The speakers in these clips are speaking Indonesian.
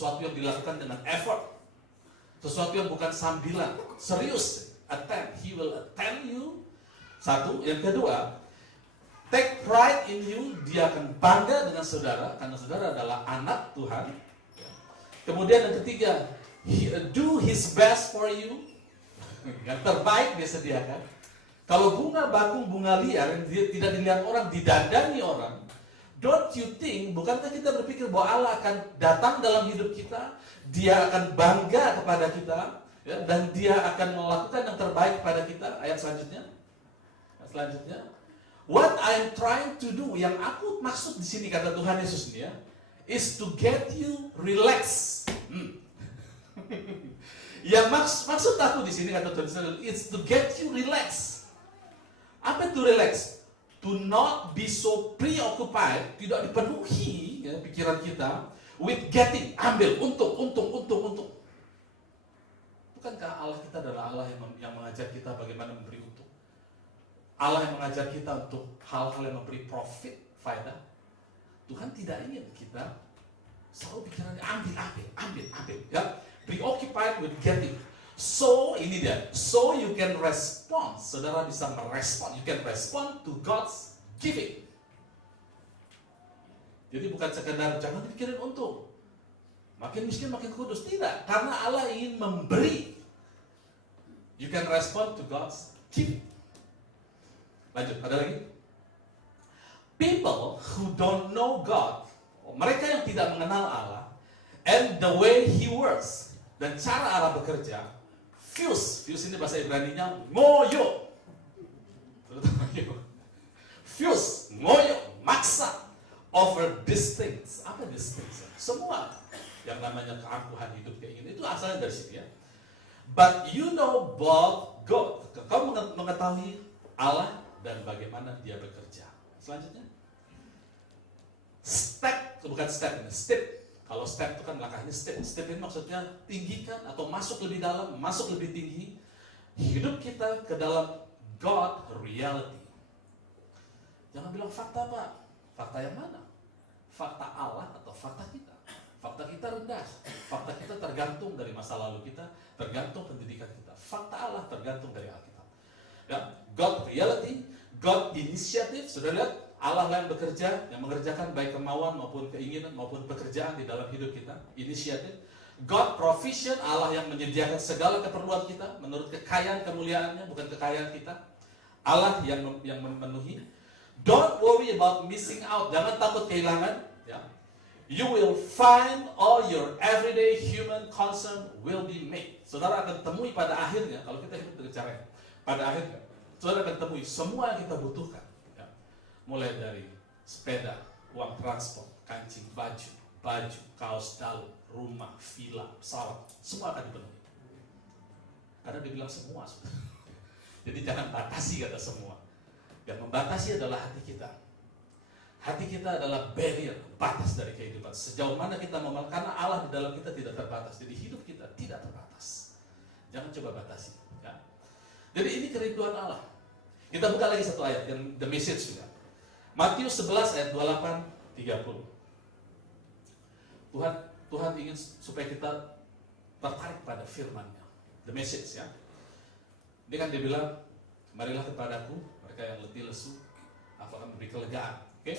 sesuatu yang dilakukan dengan effort, sesuatu yang bukan sambilan, serius, attend. He will attend you. Satu, yang kedua, take pride in you. Dia akan bangga dengan saudara karena saudara adalah anak Tuhan. Kemudian yang ketiga, do his best for you. Yang terbaik dia sediakan. Kalau bunga bakung, bunga liar yang tidak dilihat orang, didandani orang, don't you think, bukankah kita berpikir bahwa Allah akan datang dalam hidup kita, dia akan bangga kepada kita, ya, dan dia akan melakukan yang terbaik kepada kita. Ayat selanjutnya. What I'm trying to do, yang aku maksud di sini kata Tuhan Yesus ini ya, is to get you relax. Yang maksud aku di sini kata Tuhan Yesus, is to get you relax. Apa itu relax? To not be so preoccupied, tidak dipenuhi ya, pikiran kita with getting, ambil, untung. Bukankah Allah kita adalah Allah yang mengajar kita bagaimana memberi untung? Allah yang mengajar kita untuk hal-hal yang memberi profit, faedah. Tuhan tidak ingin kita selalu pikirannya ambil, ya. Preoccupied with getting. So, ini dia. So you can respond. Saudara bisa merespon. You can respond to God's giving. Jadi bukan sekedar jangan pikirin untung. Makin miskin makin kudus. Tidak. Karena Allah ingin memberi. You can respond to God's giving. Lanjut. Ada lagi? People who don't know God. Mereka yang tidak mengenal Allah. And the way He works. Dan cara Allah bekerja. Fuse ini bahasa Ibraninya ngoyo. Fuse, ngoyo, maksa over these things. Apa these things? Semua yang namanya keangkuhan hidup kayak gini itu asalnya dari sini ya. But you know about God. Kau mengetahui Allah dan bagaimana Dia bekerja. Selanjutnya, step. Kalau step itu kan langkah, ini step. Step ini maksudnya tinggikan atau masuk lebih dalam, masuk lebih tinggi. Hidup kita ke dalam God reality. Jangan bilang fakta Pak. Fakta yang mana? Fakta Allah atau fakta kita? Fakta kita rendah. Fakta kita tergantung dari masa lalu kita, tergantung pendidikan kita. Fakta Allah tergantung dari Alkitab. Ya, God reality, God initiative. Sudah lihat? Allah yang bekerja, yang mengerjakan baik kemauan maupun keinginan maupun pekerjaan di dalam hidup kita. Inisiatif. God provision, Allah yang menyediakan segala keperluan kita menurut kekayaan kemuliaannya, bukan kekayaan kita. Allah yang memenuhi. Don't worry about missing out. Jangan takut kehilangan. Ya. You will find all your everyday human concern will be made. Saudara akan temui pada akhirnya, kalau kita hidup dengan cara pada akhirnya, saudara akan temui semua yang kita butuhkan. Mulai dari sepeda, uang transport, kancing, baju, kaos dalam, rumah, villa, pesawat, semua akan dipenuhi. Karena dibilang semua. Jadi jangan batasi kata semua. Yang membatasi adalah hati kita. Hati kita adalah barrier, batas dari kehidupan. Sejauh mana kita karena Allah di dalam kita tidak terbatas. Jadi hidup kita tidak terbatas. Jangan coba batasi. Ya. Jadi ini kerinduan Allah. Kita buka lagi satu ayat yang the message juga. Matius 11 ayat 28-30. Tuhan ingin supaya kita tertarik pada firman-Nya. The message ya. Dia kan dia bilang, marilah kepadaku mereka yang letih lesu, aku akan memberi kelegaan. Oke?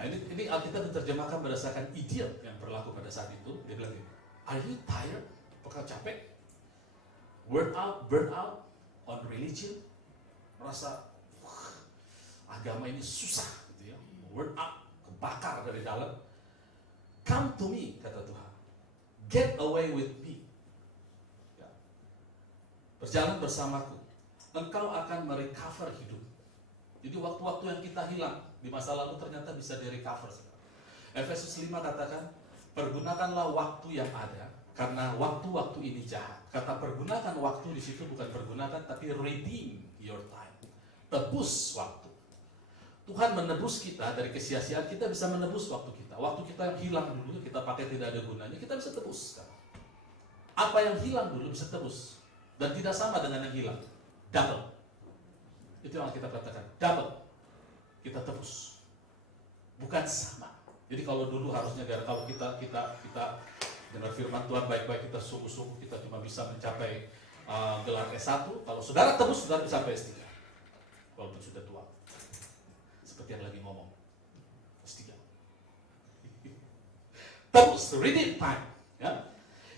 Nah ini Alkitab diterjemahkan berdasarkan idiom yang berlaku pada saat itu. Dia bilang gini, are you tired? Apakah capek? Burn out on religion? Merasa agama ini susah gitu ya. Burn out, kebakar dari dalam. Come to me, kata Tuhan. Get away with me. Ya. Berjalan bersamaku. Engkau akan merecover hidup. Jadi waktu-waktu yang kita hilang di masa lalu ternyata bisa direcover. Efesus 5 katakan, pergunakanlah waktu yang ada karena waktu-waktu ini jahat. Kata pergunakan waktu di situ bukan pergunakan tapi redeem your time. Tebus waktu. Tuhan menebus kita dari kesia-siaan, kita bisa menebus waktu kita. Waktu kita yang hilang dulu, kita pakai tidak ada gunanya, kita bisa tebus. Apa yang hilang dulu bisa tebus. Dan tidak sama dengan yang hilang. Double. Itu yang kita katakan, double. Kita tebus. Bukan sama. Jadi kalau dulu harusnya kalau kita Dengar firman Tuhan baik-baik, kita sungguh-sungguh kita cuma bisa mencapai gelar S1. Kalau saudara tebus, saudara bisa sampai S3. Walaupun sudah tua. Seperti yang lagi ngomong. S3. Tebus, redeem time. Ya.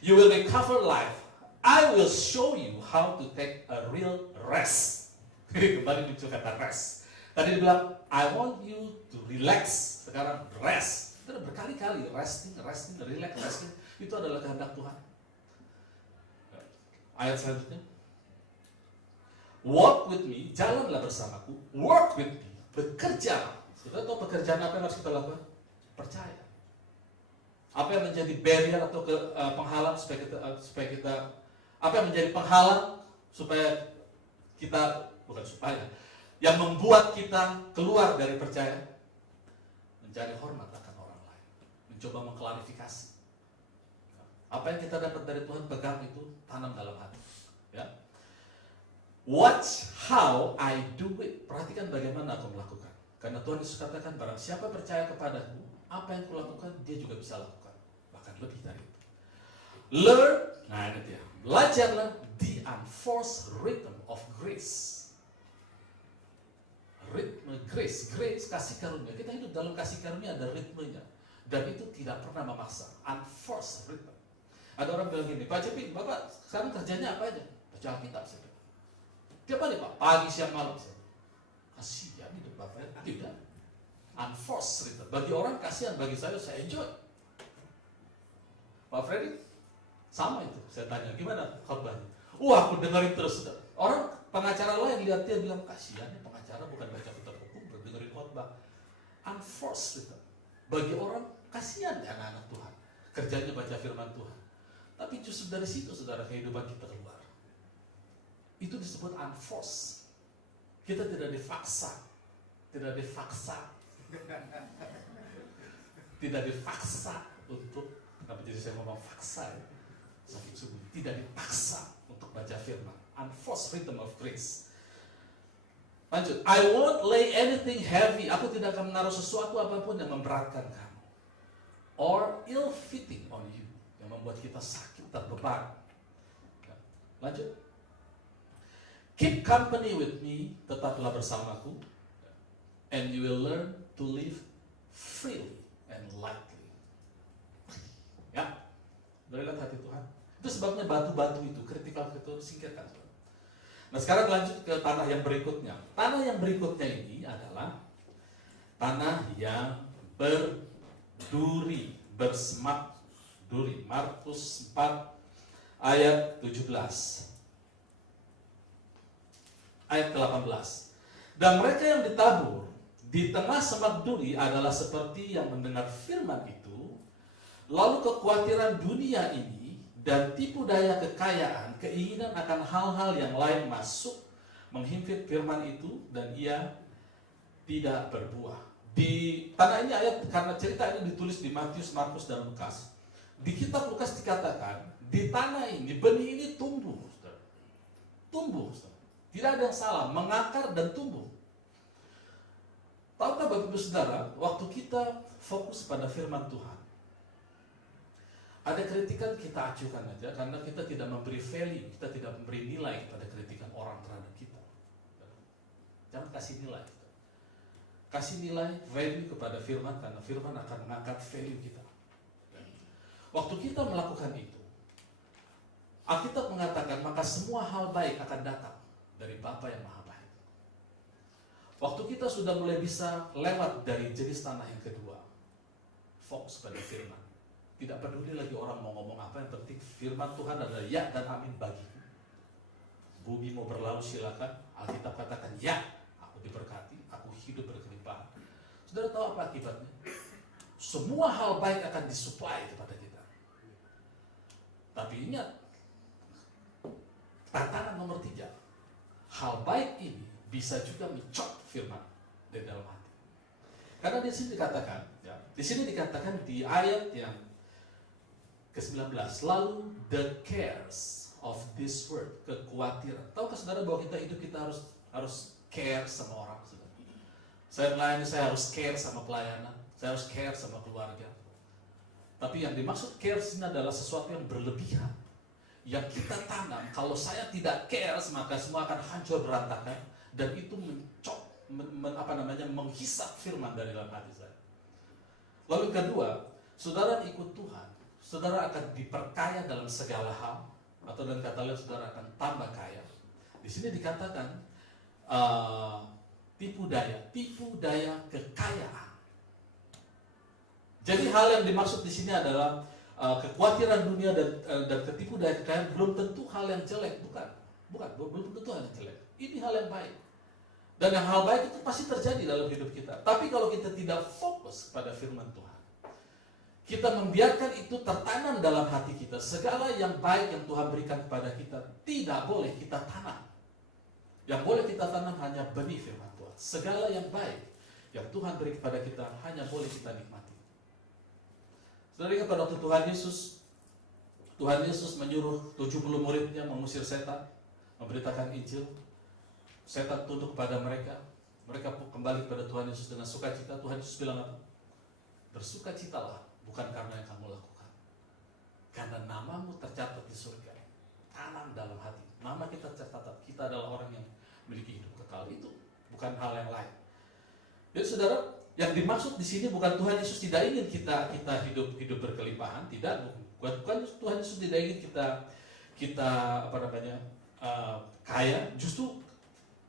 You will recover life. I will show you how to take a real rest. Kembali muncul kata rest. Tadi dibilang, I want you to relax. Sekarang rest. Itu berkali-kali, resting, relax, resting. Itu adalah kehendak Tuhan. Ayat selanjutnya. Walk with me, jalanlah bersamaku. Work with me, bekerja. Saudara tahu pekerjaan apa yang harus kita lakukan? Percaya. Apa yang menjadi barrier atau penghalang supaya kita apa yang menjadi penghalang supaya kita, bukan supaya, yang membuat kita keluar dari percaya? Mencari hormat akan orang lain, mencoba mengklarifikasi. Apa yang kita dapat dari Tuhan, pegang itu, tanam dalam hati. Ya. Watch how I do it. Perhatikan bagaimana aku melakukan. Karena Tuhan Yesus katakan, barang siapa percaya kepadaku, apa yang kulakukan, dia juga bisa lakukan. Bahkan lebih dari itu. Learn, nah ini dia. Belajarlah the unforced rhythm of grace. Ritme grace, kasih karunia. Kita hidup dalam kasih karunia, ada ritmenya. Dan itu tidak pernah memaksa. Unforced rhythm. Ada orang bilang gini, Pak Cepi, Bapak sekarang kerjanya apa aja? Baca Alkitab. Tiap hari Pak, pagi, siang, malam. Kasihan hidup Bapak. Tidak. Unforced rhythm. Bagi orang kasihan, bagi saya enjoy. Pak Freddy, sama itu. Saya tanya, gimana khotbahnya? Aku dengerin terus. Orang pengacara lain lihat dia bilang, kasihan ya pengacara bukan baca kitab hukum, dengerin khotbah. Unforced rhythm. Bagi orang kasihan ya anak-anak Tuhan. Kerjanya baca firman Tuhan. Tapi justru dari situ saudara kehidupan kita keluar. Itu disebut unforced. Kita tidak dipaksa. Tidak dipaksa. Tidak dipaksa untuk, kenapa jadi saya ngomong paksa ya? Saking sungguh, tidak dipaksa untuk baca firman. Unforced rhythm of grace. Lanjut. I won't lay anything heavy. Aku tidak akan menaruh sesuatu apapun yang memberatkan kamu. Or ill-fitting on you. Yang membuat kita sakit, terbeban. Lanjut. Keep company with me. Tetaplah bersamaku. And you will learn to live freely and lightly. Ya. Berilah hati Tuhan. Itu sebabnya batu-batu itu, kritikal itu singkirkan. Nah sekarang lanjut ke tanah yang berikutnya. Tanah yang berikutnya ini adalah tanah yang berduri, bersemak duri. Markus 4 ayat 17. Ayat ke-18. Dan mereka yang ditabur di tengah semak duri adalah seperti yang mendengar firman itu, lalu kekhawatiran dunia ini dan tipu daya kekayaan, keinginan akan hal-hal yang lain masuk, menghimpit firman itu, dan ia tidak berbuah. Di tanah ini ayat, karena cerita ini ditulis di Matius, Markus, dan Lukas. Di kitab Lukas dikatakan, di tanah ini, benih ini tumbuh. Tumbuh. Tidak ada yang salah, mengakar dan tumbuh. Tahukah Bapak Ibu Saudara, waktu kita fokus pada firman Tuhan, ada kritikan kita acuhkan aja karena kita tidak memberi value, kita tidak memberi nilai pada kritikan orang terhadap kita. Jangan kasih nilai. Kasih nilai, value kepada firman karena firman akan mengangkat value kita. Waktu kita melakukan itu, Alkitab mengatakan maka semua hal baik akan datang dari Bapa yang Maha Baik. Waktu kita sudah mulai bisa lewat dari jenis tanah yang kedua, fokus pada firman. Tidak peduli lagi orang mau ngomong apa, yang penting firman Tuhan adalah ya dan amin bagiku. Bumi mau berlalu silakan, Alkitab katakan ya, aku diberkati, aku hidup berkelimpahan. Saudara tahu apa akibatnya? Semua hal baik akan disuplai kepada kita. Tapi ingat, tantangan nomor 3, hal baik ini bisa juga mencop firman dari dalam hati. Karena di sini dikatakan, ya, di sini dikatakan di ayat yang ke-19, lalu the cares of this world, kekhawatiran. Tahukah saudara bahwa kita harus care sama orang? Saudara? Saya melayani, saya harus care sama pelayanan, saya harus care sama keluarga. Tapi yang dimaksud cares ini adalah sesuatu yang berlebihan. Yang kita tanam, kalau saya tidak cares, maka semua akan hancur berantakan. Dan itu menghisap firman dari dalam hati saya. Lalu kedua, saudara ikut Tuhan, saudara akan diperkaya dalam segala hal. Atau dengan kata lain, saudara akan tambah kaya. Di sini dikatakan tipu daya kekayaan. Jadi hal yang dimaksud di sini adalah kekhawatiran dunia dan ketipu daya kekayaan belum tentu hal yang jelek, belum tentu hal yang jelek. Ini hal yang baik. Dan yang hal baik itu pasti terjadi dalam hidup kita. Tapi kalau kita tidak fokus kepada firman Tuhan, kita membiarkan itu tertanam dalam hati kita, segala yang baik yang Tuhan berikan kepada kita tidak boleh kita tanam. Yang boleh kita tanam hanya benih firman Tuhan. Segala yang baik yang Tuhan beri kepada kita hanya boleh kita nikmati. Saudara ingat pada waktu Tuhan Yesus menyuruh 70 muridnya mengusir setan, memberitakan Injil. Setan tunduk kepada mereka. Mereka kembali kepada Tuhan Yesus dengan sukacita. Tuhan Yesus bilang apa? Bersukacitalah, bukan karena yang kamu lakukan, karena namamu tercatat di surga. Tanam dalam hati. Nama kita tercatat. Kita adalah orang yang memiliki hidup kekal. Itu bukan hal yang lain. Jadi saudara, yang dimaksud di sini bukan Tuhan Yesus tidak ingin kita hidup berkelimpahan, tidak. Bukan Tuhan Yesus tidak ingin kita kaya. Justru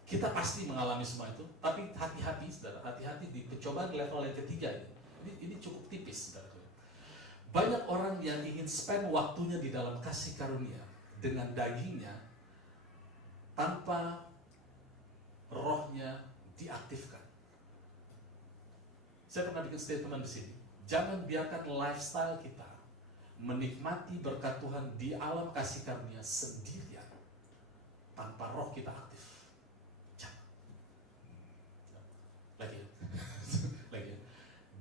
kita pasti mengalami semua itu. Tapi hati-hati, saudara. Hati-hati di pencobaan level yang ketiga ini. Ini cukup tipis, saudara. Banyak orang yang ingin spend waktunya di dalam kasih karunia dengan dagingnya tanpa rohnya diaktifkan. Saya pernah bikin statement di sini. Jangan biarkan lifestyle kita menikmati berkat Tuhan di alam kasih karunia sendirian tanpa roh kita aktif. Jangan. Lagi.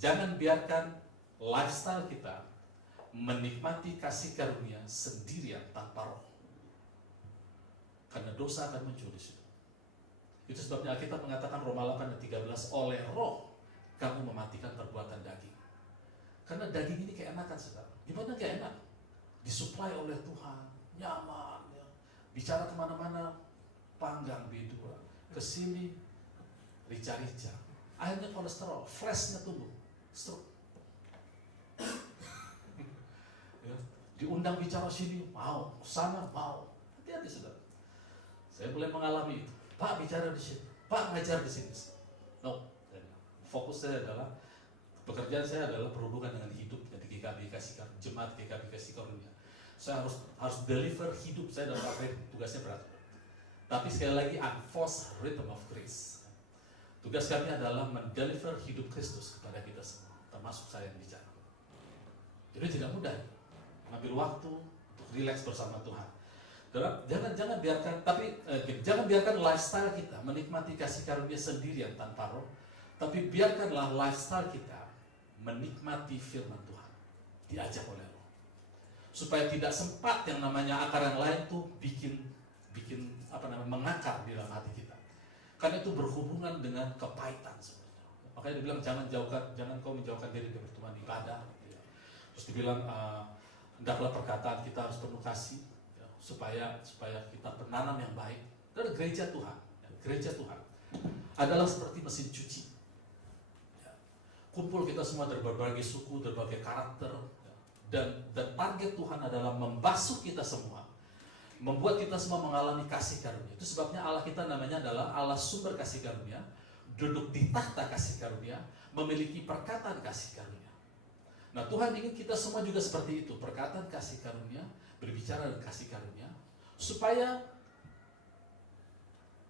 Jangan biarkan lifestyle kita menikmati kasih karunia sendirian tanpa roh. Karena dosa akan muncul di situ. Itu sebabnya Alkitab mengatakan Roma 8 ayat 13, oleh roh kamu mematikan perbuatan daging. Karena daging ini keenakan, saudara. Gimana gak enak? Disuplai oleh Tuhan, nyaman, ya. Bicara kemana-mana, panggang bidura, kesini rica-rica. Akhirnya kolesterol, flashnya tumbuh, stroke. Ya. Diundang bicara sini, mau, sana mau. Hati-hati, saudara. Saya mulai mengalami itu. Pak bicara di sini, Pak ngajar di sini. No, fokus saya adalah pekerjaan saya adalah berhubungan dengan hidupnya di GKB Kasih Karunia, jemaat GKB Kasih Karunia. Saya harus deliver hidup saya dalam apa tugasnya berat. Tapi sekali lagi, unforced rhythm of grace. Tugas kami adalah mendeliver hidup Kristus kepada kita semua, termasuk saya yang bicara. Jadi tidak mudah mengambil waktu untuk rileks bersama Tuhan. Jangan biarkan lifestyle kita menikmati kasih karunia sendirian tanpa roh, tapi biarkanlah lifestyle kita menikmati firman Tuhan, diajak oleh roh, supaya tidak sempat yang namanya akar yang lain tuh bikin mengakar di dalam hati kita. Karena itu berhubungan dengan kepahitan sebenarnya. Makanya dibilang jangan kau menjauhkan diri dari pertemuan ibadah. Ya. Terus dibilang hendaklah perkataan kita harus penuh kasih. Supaya kita penanam yang baik. Dan gereja Tuhan adalah seperti mesin cuci. Ya. Kumpul kita semua dari berbagai suku, berbagai karakter, ya. Dan target Tuhan adalah membasuh kita semua, membuat kita semua mengalami kasih karunia. Itu sebabnya Allah kita namanya adalah Allah sumber kasih karunia, duduk di tahta kasih karunia, memiliki perkataan kasih karunia. Nah, Tuhan ingin kita semua juga seperti itu, perkataan kasih karunia, berbicara dan kasih karunia, supaya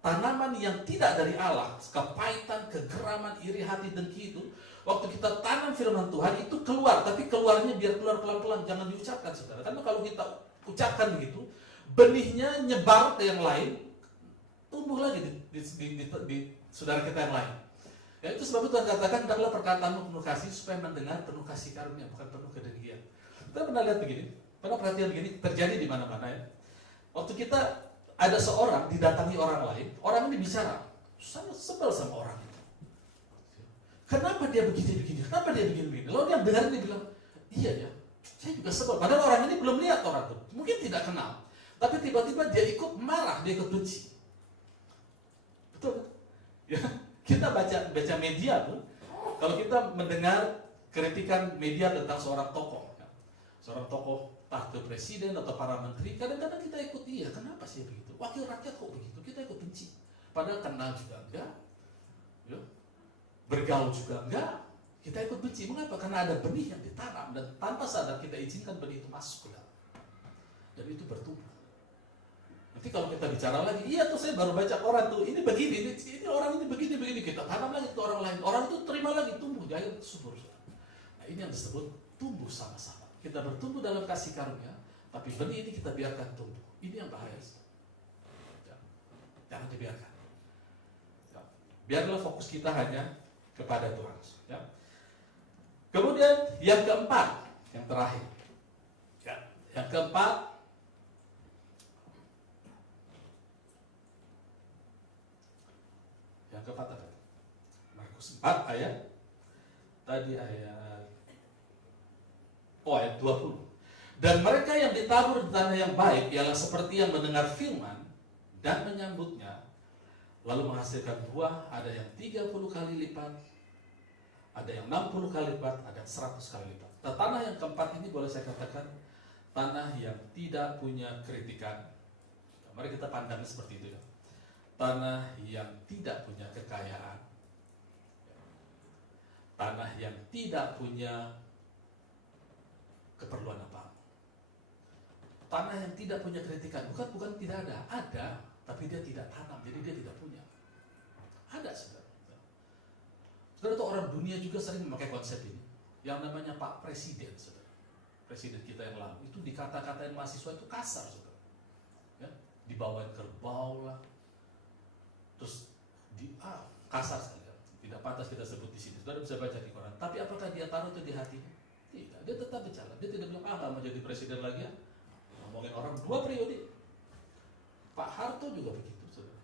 tanaman yang tidak dari Allah, kepahitan, kegeraman, iri hati, dengki itu, waktu kita tanam firman Tuhan itu keluar, tapi keluarnya biar keluar pelan-pelan, jangan diucapkan, saudara. Karena kalau kita ucapkan begitu, benihnya nyebar ke yang lain, tumbuh lagi di saudara kita yang lain. Ya, itu sebab Tuhan katakan, hendaklah perkataanmu penuh kasih supaya mendengar penuh kasih karunia, bukan penuh kedengkian. Kita pernah lihat begini. Karena perhatian begini terjadi di mana-mana ya. Waktu kita ada seorang didatangi orang lain, orang ini bicara, sangat sebel sama orang itu. Kenapa dia begini-begini? Kenapa dia begini-begini? Lalu dia dengar, dia bilang, iya ya, Saya juga sebel. Padahal orang ini belum lihat orang itu, mungkin tidak kenal. Tapi tiba-tiba dia ikut marah, dia ikut benci. Betul kan? Ya, kita baca media tuh. Kalau kita mendengar kritikan media tentang seorang tokoh, ya, seorang tokoh tahta presiden atau para menteri, kadang-kadang kita ikut, iya, kenapa sih begitu? Wakil rakyat kok begitu? Kita ikut benci. Padahal kenal juga enggak, ya, bergaul juga enggak, kita ikut benci. Mengapa? Karena ada benih yang ditanam dan tanpa sadar kita izinkan benih itu masuk ke dalam, dan itu bertumbuh. Nanti kalau kita bicara lagi, iya tuh saya baru baca koran tuh, ini begini, ini orang ini begini, kita tanam lagi ke orang lain, orang itu terima lagi, tumbuh, jaya, subur. Nah ini yang disebut tumbuh sama-sama. Kita bertumbuh dalam kasih karunia, tapi benih ini kita biarkan tumbuh. Ini yang bahaya. Ya, jangan dibiarkan. Ya, biarlah fokus kita hanya kepada Tuhan. Ya. Kemudian yang keempat, yang terakhir. Ya, yang keempat, apa? Markus 4 ayat tadi ayat 20. Dan mereka yang ditabur di tanah yang baik ialah seperti yang mendengar firman dan menyambutnya lalu menghasilkan buah, ada yang 30 kali lipat, ada yang 60 kali lipat, ada 100 kali lipat. Nah, tanah yang keempat ini boleh saya katakan tanah yang tidak punya kritikan. Mari kita pandangnya seperti itu ya. Tanah yang tidak punya kekayaan, tanah yang tidak punya keperluan apa-apa, tanah yang tidak punya kritikan. Bukan tidak ada, tapi dia tidak tanam, jadi dia tidak punya. Ada saudara. Saudara tuh orang dunia juga sering memakai konsep ini, yang namanya Pak Presiden, saudara. Presiden kita yang lalu itu dikata-katain mahasiswa itu kasar, saudara. Ya, dibawain kerbau lah. Terus kasar sekali, tidak pantas kita sebut di sini. Saudara bisa baca di koran. Tapi apakah dia taruh itu di hatinya? Tidak. Dia tetap bicara. Dia tidak bilang nggak mau jadi presiden lagi ya. Ngomongin orang 2 periode. Pak Harto juga begitu, saudara.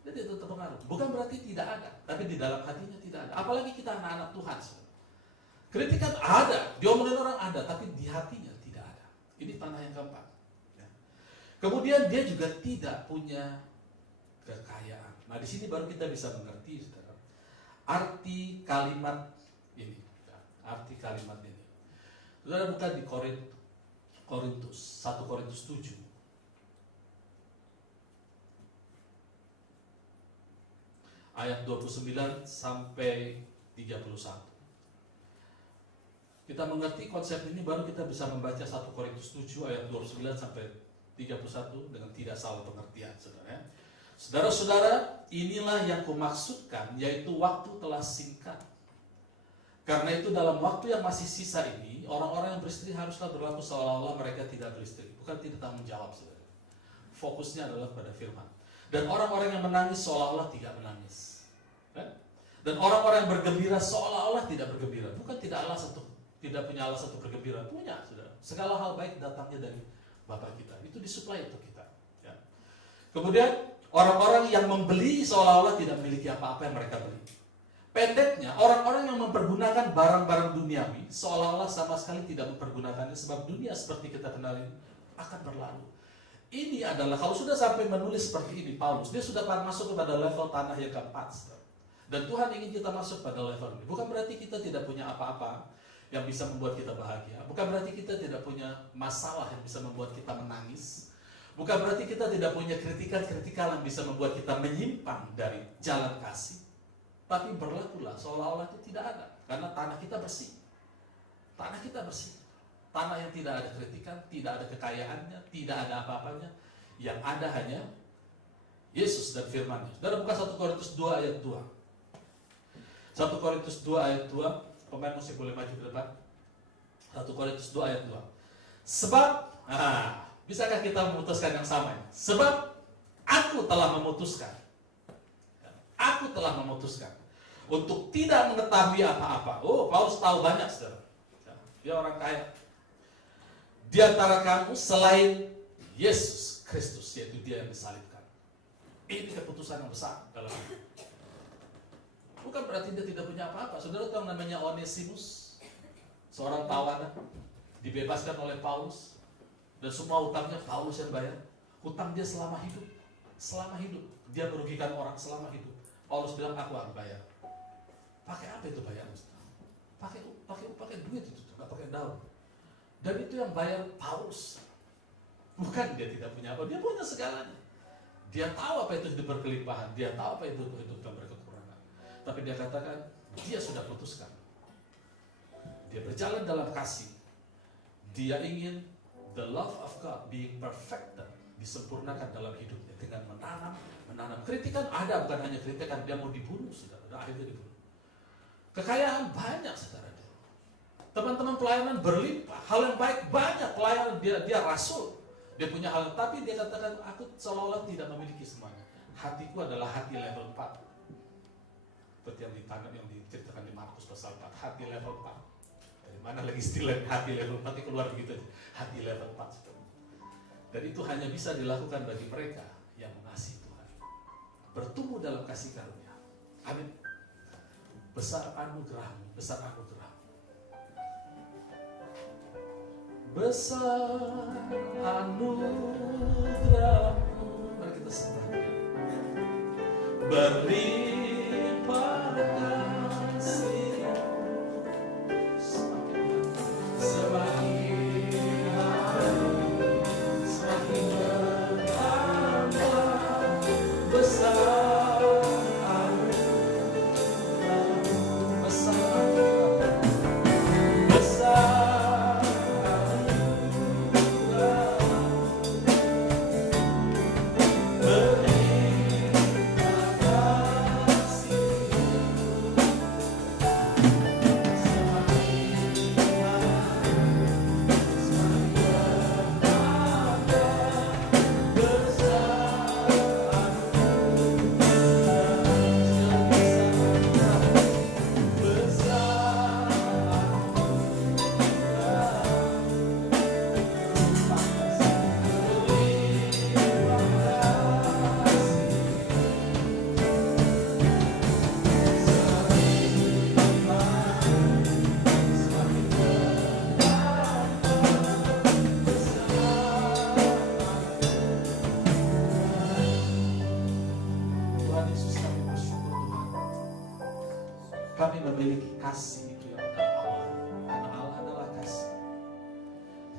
Dia tidak terpengaruh. Bukan berarti tidak ada, tapi di dalam hatinya tidak ada. Apalagi kita anak-anak Tuhan, saudara. Kritikan ada, diomongin orang ada, tapi di hatinya tidak ada. Ini tanah yang keempat. Ya. Kemudian dia juga tidak punya kekayaan. Nah, di sini baru kita bisa mengerti, saudara, arti kalimat ini. Arti kalimat ini. Saudara buka di Korintus 1 Korintus 7. Ayat 29 sampai 31. Kita mengerti konsep ini baru kita bisa membaca 1 Korintus 7 ayat 29 sampai 31 dengan tidak salah pengertian, saudara. Saudara-saudara, inilah yang kumaksudkan, yaitu waktu telah singkat. Karena itu dalam waktu yang masih sisa ini, orang-orang yang beristri haruslah berlaku seolah-olah mereka tidak beristri. Bukan tidak tanggung jawab, saudara. Fokusnya adalah pada firman. Dan orang-orang yang menangis seolah-olah tidak menangis. Dan orang-orang yang bergembira seolah-olah tidak bergembira. Bukan tidak punya alasan untuk bergembira. Punya, saudara. Segala hal baik datangnya dari Bapa kita. Itu disuplai untuk kita. Ya. Kemudian orang-orang yang membeli seolah-olah tidak memiliki apa-apa yang mereka beli. Pendeknya, orang-orang yang mempergunakan barang-barang duniawi seolah-olah sama sekali tidak mempergunakannya, sebab dunia seperti kita kenal ini akan berlalu. Ini adalah, kalau sudah sampai menulis seperti ini, Paulus, dia sudah masuk kepada level tanah yang keempat. Dan Tuhan ingin kita masuk pada level ini. Bukan berarti kita tidak punya apa-apa yang bisa membuat kita bahagia. Bukan berarti kita tidak punya masalah yang bisa membuat kita menangis. Bukan berarti kita tidak punya kritikan-kritikan yang bisa membuat kita menyimpang dari jalan kasih. Tapi berlakulah seolah-olah itu tidak ada. Karena tanah kita bersih. Tanah kita bersih. Tanah yang tidak ada kritikan, tidak ada kekayaannya, tidak ada apa-apanya. Yang ada hanya Yesus dan firman-Nya. Saudara buka 1 Korintus 2 ayat 2. 1 Korintus 2 ayat 2. Pemain musik boleh maju ke depan. 1 Korintus 2 ayat 2. Sebab, bisakah kita memutuskan yang sama? Sebab aku telah memutuskan. Aku telah memutuskan untuk tidak mengetahui apa-apa. Oh, Paulus tahu banyak, saudara. Dia orang kaya. Di antara kamu selain Yesus Kristus, yaitu Dia yang disalibkan. Ini keputusan yang besar dalam hidup. Bukan berarti dia tidak punya apa-apa. Saudara tahu namanya Onesimus, seorang tawanan. dibebaskan oleh Paulus, dan semua hutangnya Paulus yang bayar. Hutang dia selama hidup. Selama hidup. Dia merugikan orang selama hidup. Paulus bilang, aku akan bayar. Pakai apa itu bayar? Pakai duit itu, nggak pakai daun. Dan itu yang bayar Paulus. Bukan dia tidak punya apa, dia punya segalanya. Dia tahu apa itu hidup berkelimpahan, dia tahu apa itu hidup yang berkekurangan. Tapi dia katakan, dia sudah putuskan. Dia berjalan dalam kasih. Dia ingin the love of God being perfected, disempurnakan dalam hidupnya dengan menanam. Kritikan ada, bukan hanya kritikan, dia mau dibunuh, saudara. Akhirnya dibunuh. Kekayaan banyak, saudara. Teman-teman pelayanan berlimpah, hal yang baik banyak, pelayanan dia rasul, dia punya hal, tapi dia katakan, aku seolah-olah tidak memiliki semuanya. Hatiku adalah hati level 4. Seperti yang diceritakan di Markus pasal 4, hati level 4. Dari mana lagi istilah hati level 4 itu keluar begitu, hati level 4. Dan itu hanya bisa dilakukan bagi mereka yang mengasihi Tuhan, bertumbuh dalam kasih karunia. Amin. Besar anugerahmu, besar anugerahmu. Besar anugerahmu. Mari kita sembahkan. Berlimpah kasih, semakin bertambah. Besar anugerahmu, besar anugerahmu, besar. Kami memiliki kasih itu yang adalah Allah, karena Allah adalah kasih.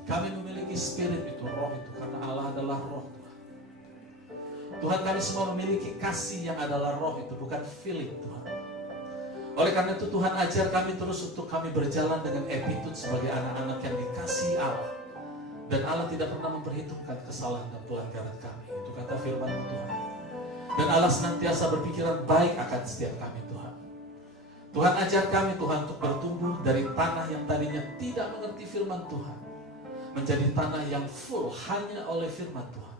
Kami memiliki spirit itu, roh itu, karena Allah adalah roh, Tuhan. Tuhan, kami semua memiliki kasih yang adalah roh itu, bukan feeling, Tuhan. Oleh karena itu Tuhan, ajar kami terus untuk kami berjalan dengan attitude sebagai anak-anak yang dikasihi Allah. Dan Allah tidak pernah memperhitungkan kesalahan dan pelanggaran kami. Itu kata firman Tuhan. Dan Allah senantiasa berpikiran baik akan setiap kami, Tuhan. Tuhan, ajar kami, Tuhan, untuk bertumbuh dari tanah yang tadinya tidak mengerti firman Tuhan, menjadi tanah yang full hanya oleh firman Tuhan,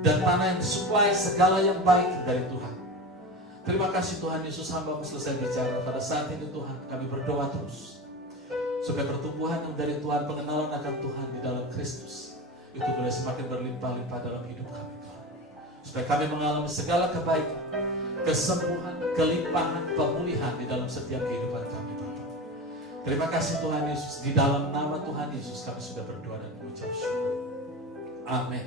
dan tanah yang disuplai segala yang baik dari Tuhan. Terima kasih Tuhan Yesus, hamba-Mu selesai bicara. Pada saat ini Tuhan, kami berdoa terus supaya pertumbuhan yang dari Tuhan, pengenalan akan Tuhan di dalam Kristus, itu boleh semakin berlimpah-limpah dalam hidup kami, Tuhan. Supaya kami mengalami segala kebaikan, kesembuhan, kelimpahan, pemulihan di dalam setiap kehidupan kami, Bapak. Terima kasih Tuhan Yesus. Di dalam nama Tuhan Yesus kami sudah berdoa dan mengucap syukur. Amin.